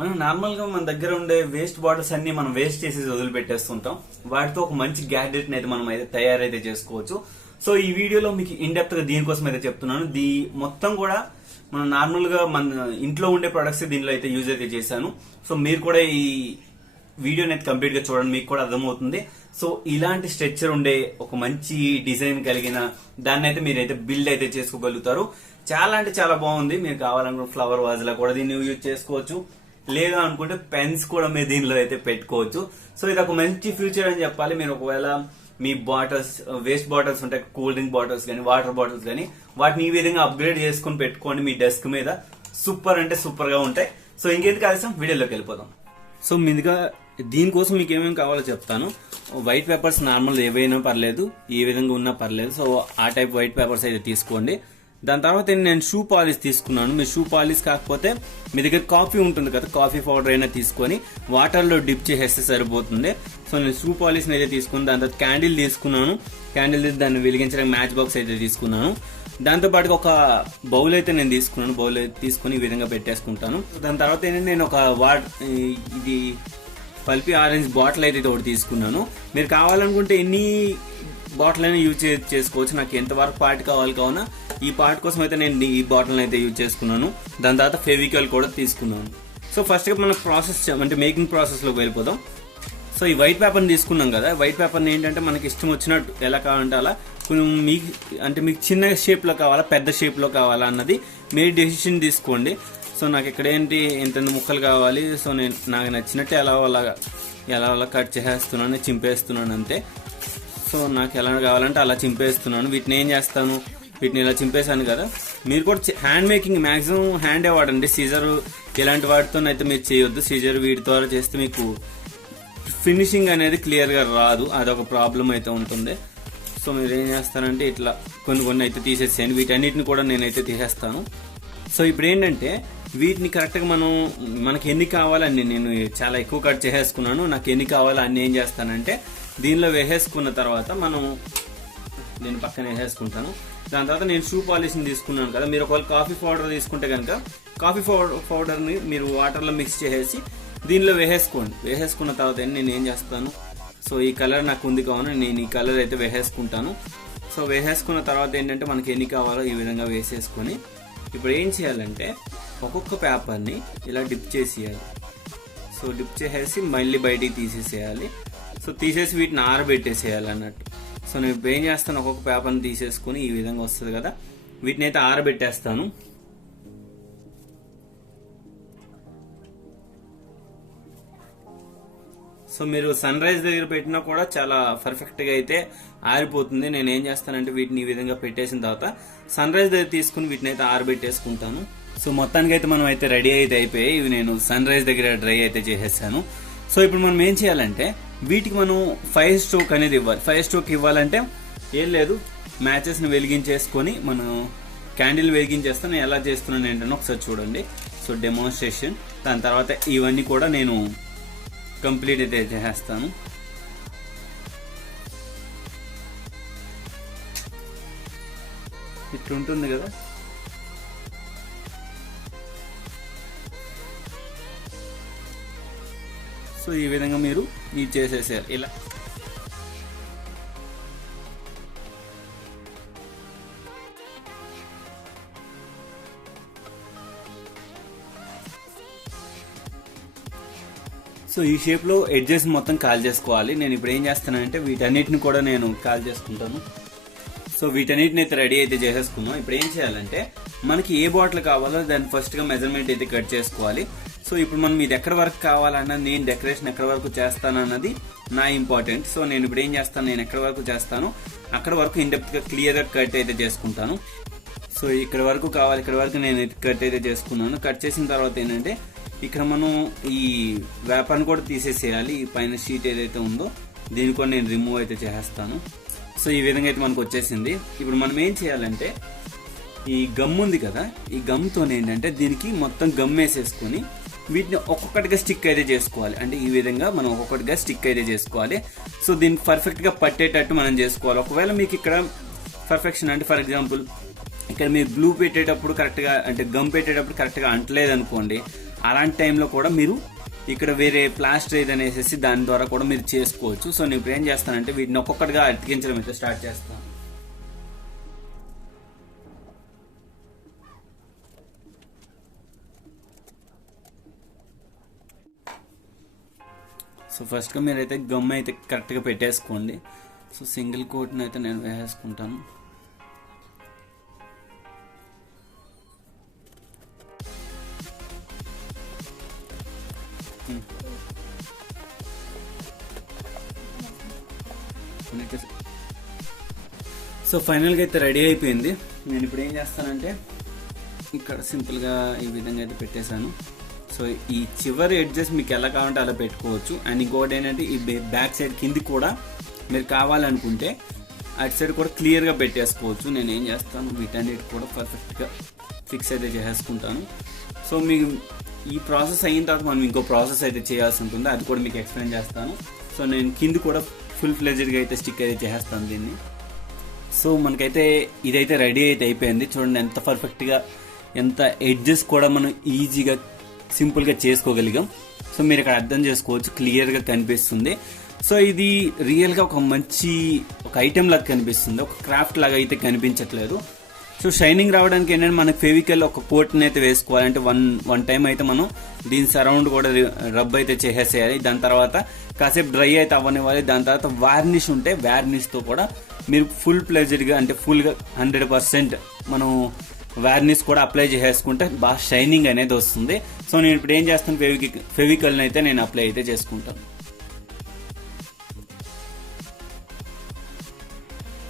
మనం నార్మల్ గా మన దగ్గర ఉండే వేస్ట్ బాటిల్స్ అన్ని మనం వేస్ట్ చేసి వదిలిపెట్టేస్తుంటాం. వాటితో ఒక మంచి గ్యాడ్జెట్ అయితే మనం అయితే తయారైతే చేసుకోవచ్చు. సో ఈ వీడియోలో మీకు ఇన్ డెప్త్ గా దీనికోసం అయితే చెప్తున్నాను. మొత్తం కూడా మనం నార్మల్ గా మన ఇంట్లో ఉండే ప్రొడక్ట్స్ దీనిలో అయితే యూజ్ అయితే చేశాను. సో మీరు కూడా ఈ వీడియోని అయితే కంప్లీట్ గా చూడండి, మీకు కూడా అర్థమవుతుంది. సో ఇలాంటి స్ట్రక్చర్ ఉండే ఒక మంచి డిజైన్ కలిగిన దాన్ని అయితే మీరైతే బిల్డ్ అయితే చేసుకోగలుగుతారు. చాలా అంటే చాలా బాగుంది. మీరు కావాలనుకుంటే ఫ్లవర్ వాజ్ లా కూడా దీన్ని యూజ్ చేసుకోవచ్చు, లేదా అనుకుంటే పెన్స్ కూడా మీరు దీనిలో అయితే పెట్టుకోవచ్చు. సో ఇది ఒక మంచి ఫ్యూచర్ అని చెప్పాలి. మీరు ఒకవేళ మీ బాటిల్స్ వేస్ట్ బాటిల్స్ ఉంటాయి, కూల్ డ్రింక్ బాటిల్స్ కానీ వాటర్ బాటిల్స్ కానీ, వాటిని ఈ విధంగా అప్గ్రేడ్ చేసుకుని పెట్టుకోండి మీ డెస్క్ మీద. సూపర్ అంటే సూపర్ గా ఉంటాయి. సో ఇంకేంటి కాల్సాం, వీడియోలోకి వెళ్ళిపోదాం. సో మీదుగా దీనికోసం మీకు ఏమేమి కావాలో చెప్తాను. వైట్ పేపర్స్ నార్మల్ ఏవైనా పర్లేదు, ఏ విధంగా ఉన్నా పర్లేదు. సో ఆ టైప్ వైట్ పేపర్స్ అయితే తీసుకోండి. దాని తర్వాత నేను షూ పాలిష్ తీసుకున్నాను. మీ షూ పాలిష్ కాకపోతే మీ దగ్గర కాఫీ ఉంటుంది కదా, కాఫీ పౌడర్ అయినా తీసుకొని వాటర్లో డిప్ చేసేస్తే సరిపోతుంది. సో నేను షూ పాలిష్ అయితే తీసుకున్నాను. దాని తర్వాత క్యాండిల్ తీసుకున్నాను. క్యాండిల్ దాన్ని వెలిగించడానికి మ్యాచ్ బాక్స్ అయితే తీసుకున్నాను. దాంతో పాటుగా ఒక బౌల్ అయితే నేను తీసుకున్నాను. బౌల్ అయితే తీసుకుని ఈ విధంగా పెట్టేసుకుంటాను. దాని తర్వాత ఏంటంటే నేను ఒక ఇది పల్పీ ఆరెంజ్ బాటిల్ అయితే ఒకటి తీసుకున్నాను. మీరు కావాలనుకుంటే ఎన్ని బాటిల్ అయినా యూజ్ చేసుకోవచ్చు. నాకు ఎంత వరకు పార్ట్ కావాలన్నా ఈ పార్ట్ కోసం అయితే నేను ఈ బాటిల్ అయితే యూజ్ చేసుకున్నాను. దాని తర్వాత ఫెవికాల్ కూడా తీసుకున్నాను. సో ఫస్ట్ గా మన ప్రాసెస్ అంటే మేకింగ్ ప్రాసెస్ లోకి వెళ్ళిపోదాం. సో ఈ వైట్ పేపర్ని తీసుకున్నాం కదా, వైట్ పేపర్ని ఏంటంటే మనకి ఇష్టం వచ్చినట్టు ఎలా కావాలంటే అలా కొంచెం మీకు చిన్న షేప్ లో కావాలా, పెద్ద షేప్ లో కావాలా అన్నది మీరు డెసిషన్ తీసుకోండి. సో నాకు ఇక్కడ ఏంటి ఎంత ముక్కలు కావాలి, సో నాకు నచ్చినట్టు ఎలా అలా కట్ చేసేస్తున్నాను, చింపేస్తున్నాను అంతే. సో నాకు ఎలా కావాలంటే అలా చింపేస్తున్నాను. వీటిని ఏం చేస్తాను, వీటిని ఇలా చింపేశాను కదా, మీరు కూడా హ్యాండ్ మేకింగ్ మాక్సిమం హ్యాండే వాడండి. సీజర్ ఇలాంటి వాటితోనైతే మీరు చేయొద్దు. సీజర్ వీటి ద్వారా చేస్తే మీకు ఫినిషింగ్ అనేది క్లియర్ గా రాదు, అదొక ప్రాబ్లం అయితే ఉంటుంది. సో మీరు ఏం చేస్తారంటే ఇట్లా కొన్ని అయితే తీసేసేయండి. వీటన్నిటిని కూడా నేనైతే తీసేస్తాను. సో ఇప్పుడు ఏంటంటే వీటిని కరెక్ట్ గా మనకి ఎన్ని కావాలని నేను చాలా ఎక్కువ కట్ చేసేసుకున్నాను. నాకు ఎన్ని కావాలో అన్ని ఏం చేస్తానంటే దీనిలో వేసేసుకున్న తర్వాత నేను పక్కన వేసేసుకుంటాను. దాని తర్వాత నేను షూ పాలిష్ ని తీసుకున్నాను కదా, మీరు ఒకవేళ కాఫీ పౌడర్ తీసుకుంటే కనుక కాఫీ పౌడర్ ని మీరు వాటర్ లో మిక్స్ చేసేసి దీనిలో వేసేసుకోండి. వేసేసుకున్న తర్వాత నేను ఏం చేస్తాను, సో ఈ కలర్ నాకు ఉంది కావాలి, నేను ఈ కలర్ అయితే వేసేసుకుంటాను. సో వేసేసుకున్న తర్వాత ఏంటంటే మనకి ఎన్ని కావాలో ఈ విధంగా వేసేసుకొని ఇప్పుడు ఏం చేయాలంటే ఒక్కొక్క పేపర్ని ఇలా డిప్ చేసేయాలి. సో డిప్ చేసేసి మళ్ళీ బయటికి తీసేసేయాలి. సో తీసేసి వీటిని ఆరబెట్టేసేయాలి అన్నట్టు. సో నేను ఇప్పుడు ఏం చేస్తాను, ఒక్కొక్క పేపర్ని తీసేసుకుని ఈ విధంగా వస్తుంది కదా, వీటిని అయితే ఆరబెట్టేస్తాను. సో మీరు సన్ రైజ్ దగ్గర పెట్టినా కూడా చాలా పర్ఫెక్ట్ గా అయితే ఆరిపోతుంది. నేను ఏం చేస్తానంటే వీటిని ఈ విధంగా పెట్టేసిన తర్వాత సన్ రైజ్ దగ్గర తీసుకుని వీటిని అయితే ఆరబెట్టేసుకుంటాను. సో మొత్తానికి అయితే మనం అయితే రెడీ అయితే అయిపోయాయి. ఇవి నేను సన్ రైజ్ దగ్గర డ్రై అయితే చేసేసాను. సో ఇప్పుడు మనం ఏం చేయాలంటే వీటికి మనం 5 స్ట్రోక్ అనేది ఇవ్వాలి. 5 స్ట్రోక్ ఇవ్వాలంటే ఏం లేదు, మ్యాచెస్ ని వెలిగించేసుకొని మనం క్యాండిల్ వెలిగించేస్తాను. ఎలా చేస్తున్నాను ఏంటని ఒకసారి చూడండి. So demonstration. దాని తర్వాత ఇవన్నీ కూడా నేను కంప్లీట్ అయితే చేసేస్తాను. ఇట్లుంటుంది కదా. సో ఈ విధంగా మీరు ఇది చేసేసారు ఇలా. సో ఈ షేప్ లో ఎడ్జెస్ మొత్తం కాల్ చేసుకోవాలి. నేను ఇప్పుడు ఏం చేస్తానంటే వీటన్నిటిని కూడా నేను కాల్ చేసుకుంటాను. సో వీటన్నిటిని అయితే రెడీ అయితే చేసేసుకున్నాం. ఇప్పుడు ఏం చేయాలంటే మనకి ఏ బాటిల్ కావాలో దాన్ని ఫస్ట్ గా మెజర్మెంట్ అయితే కట్ చేసుకోవాలి. సో ఇప్పుడు మనం ఇది ఎక్కడి వరకు కావాలన్నది, నేను డెకరేషన్ ఎక్కడి వరకు చేస్తానన్నది నా ఇంపార్టెంట్. సో నేను ఇప్పుడు ఏం చేస్తాను, నేను ఎక్కడి వరకు చేస్తాను అక్కడ వరకు ఇన్ డెప్త్ గా క్లియర్ గా కట్ అయితే చేసుకుంటాను. సో ఇక్కడ వరకు కావాలి, ఇక్కడ వరకు నేను కట్ అయితే చేసుకున్నాను. కట్ చేసిన తర్వాత ఏంటంటే ఇక్కడ మనం ఈ వేపర్ని కూడా తీసేసేయాలి. ఈ పైన షీట్ ఏదైతే ఉందో దీన్ని కూడా నేను రిమూవ్ అయితే చేసేస్తాను. సో ఈ విధంగా అయితే మనకు వచ్చేసింది. ఇప్పుడు మనం ఏం చేయాలంటే ఈ గమ్ ఉంది కదా, ఈ గమ్తో ఏంటంటే దీనికి మొత్తం గమ్ వేసేసుకొని వీటిని ఒక్కొక్కటిగా స్టిక్ అయితే చేసుకోవాలి. అంటే ఈ విధంగా మనం ఒక్కొక్కటిగా స్టిక్ అయితే చేసుకోవాలి. సో దీనికి పర్ఫెక్ట్ గా పట్టేటట్టు మనం చేసుకోవాలి. ఒకవేళ మీకు ఇక్కడ పర్ఫెక్షన్ అంటే ఫర్ ఎగ్జాంపుల్ ఇక్కడ మీరు గ్లూ పెట్టేటప్పుడు కరెక్ట్ గా అంటే గమ్ పెట్టేటప్పుడు కరెక్ట్ గా అంటలేదు అనుకోండి, అలాంటి టైంలో కూడా మీరు ఇక్కడ వేరే ప్లాస్టర్ ఏదైనా వేసేసి దాని ద్వారా కూడా మీరు చేసుకోవచ్చు. సో నేను ఇప్పుడు ఏం చేస్తానంటే వీటిని ఒక్కొక్కటిగా అతికించడం అయితే స్టార్ట్ చేస్తాను. సో ఫస్ట్గా మీరైతే గమ్ అయితే కరెక్ట్గా పెట్టేసుకోండి. సో సింగిల్ కోట్ని అయితే నేను వేసేసుకుంటాను. సో ఫైనల్గా అయితే రెడీ అయిపోయింది. నేను ఇప్పుడు ఏం చేస్తానంటే ఇక్కడ సింపుల్గా ఈ విధంగా అయితే పెట్టేశాను. సో ఈ చివరి ఎడ్జెస్ మీకు ఎలా కావాలంటే అలా పెట్టుకోవచ్చు. అండ్ ఇంకోటి ఏంటంటే ఈ బ్యాక్ సైడ్ కింది కూడా మీరు కావాలనుకుంటే అటు సైడ్ కూడా క్లియర్గా పెట్టేసుకోవచ్చు. నేను ఏం చేస్తాను వీటన్నిటి కూడా పర్ఫెక్ట్గా ఫిక్స్ అయితే చేసేసుకుంటాను. సో మీకు ఈ ప్రాసెస్ అయిన తర్వాత మనం ఇంకో ప్రాసెస్ అయితే చేయాల్సి ఉంటుంది, అది కూడా మీకు ఎక్స్ప్లెయిన్ చేస్తాను. సో నేను కింది కూడా ఫుల్ ఫ్లెడ్జ్డ్గా అయితే స్టిక్ అయితే చేసేస్తాను దీన్ని. సో మనకైతే ఇదైతే రెడీ అయితే అయిపోయింది. చూడండి ఎంత పర్ఫెక్ట్గా, ఎంత ఎడ్జెస్ కూడా మనం ఈజీగా సింపుల్గా చేసుకోగలిగాం. సో మీరు ఇక్కడ అర్థం చేసుకోవచ్చు, క్లియర్గా కనిపిస్తుంది. సో ఇది రియల్గా ఒక మంచి ఒక ఐటెం లాగా కనిపిస్తుంది, ఒక క్రాఫ్ట్ లాగా అయితే కనిపించట్లేదు. సో షైనింగ్ రావడానికి ఏంటంటే మనకు ఫెవికల్ ఒక కోట్ని అయితే వేసుకోవాలి. అంటే వన్ టైం అయితే మనం దీని సరౌండ్ కూడా రబ్ అయితే చేసేసేయాలి. దాని తర్వాత కాసేపు డ్రై అయితే అవ్వనివ్వాలి. దాని తర్వాత వార్నిష్ ఉంటే వార్నిష్తో కూడా మీరు ఫుల్ ప్లెజర్గా అంటే ఫుల్గా 100% మనం వార్నిష్ కూడా అప్లై చేసేసుకుంటే బాగా షైనింగ్ అనేది వస్తుంది. సో నేను ఇప్పుడు ఏం చేస్తాను, ఫెవికల్ని అయితే నేను అప్లై అయితే చేసుకుంటాను.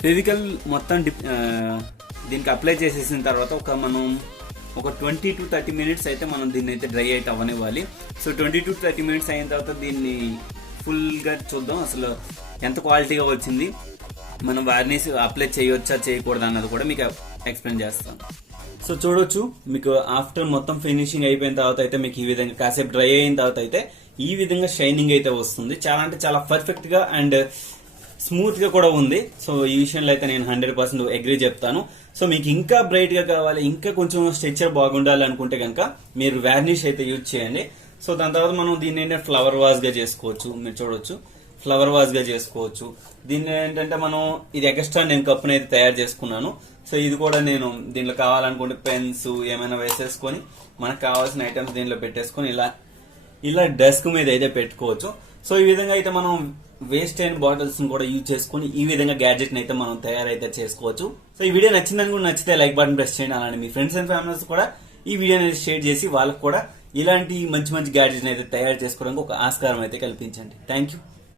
ఫెవికల్ మొత్తం దీనికి అప్లై చేసేసిన తర్వాత మనం ఒక 20 to 30 minutes అయితే మనం దీన్ని అయితే డ్రై అయితే అవ్వనివ్వాలి. సో 20 to 30 minutes అయిన తర్వాత దీన్ని ఫుల్గా చూద్దాం అసలు ఎంత క్వాలిటీగా వచ్చింది, మనం వార్నిష్ అప్లై చేయొచ్చా చేయకూడదు అన్నది కూడా మీకు ఎక్స్ప్లెయిన్ చేస్తాను. సో చూడొచ్చు, మీకు ఆఫ్టర్ మొత్తం ఫినిషింగ్ అయిపోయిన తర్వాత అయితే మీకు ఈ విధంగా కాసేపు డ్రై అయిన తర్వాత అయితే ఈ విధంగా షైనింగ్ అయితే వస్తుంది. చాలా అంటే చాలా పర్ఫెక్ట్ గా అండ్ స్మూత్ గా కూడా ఉంది. సో ఈ విషయంలో అయితే నేను 100% అగ్రీ చెప్తాను. సో మీకు ఇంకా బ్రైట్ గా కావాలి, ఇంకా కొంచెం స్ట్రక్చర్ బాగుండాలి అనుకుంటే కనుక మీరు వార్నిష్ అయితే యూజ్ చేయండి. సో దాని తర్వాత మనం దీన్ని ఏంటంటే ఫ్లవర్ వాజ్ గా చేసుకోవచ్చు. మీరు చూడొచ్చు, ఫ్లవర్ వాజ్ గా చేసుకోవచ్చు. దీన్ని ఏంటంటే మనం ఇది ఎక్స్ట్రా నేను కప్పుని అయితే తయారు చేసుకున్నాను. సో ఇది కూడా నేను దీంట్లో కావాలనుకుంటే పెన్స్ ఏమైనా వేసేసుకొని మనకు కావాల్సిన ఐటమ్స్ దీంట్లో పెట్టేసుకొని ఇలా డెస్క్ మీద అయితే పెట్టుకోవచ్చు. సో ఈ విధంగా అయితే మనం వేస్ట్ అయిన బాటిల్స్ కూడా యూజ్ చేసుకుని ఈ విధంగా గ్యాడ్జెట్ అయితే మనం తయారైతే చేసుకోవచ్చు. సో ఈ వీడియో నచ్చిందని కూడా నచ్చితే లైక్ బటన్ ప్రెస్ చేయండి. అలానే మీ ఫ్రెండ్స్ అండ్ ఫ్యామిలీస్ కూడా ఈ వీడియోని అయితే షేర్ చేసి వాళ్ళకు కూడా ఇలాంటి మంచి మంచి గ్యాడ్జెట్ అయితే తయారు చేసుకోవడానికి ఒక ఆస్కారం అయితే కల్పించండి. Thank you.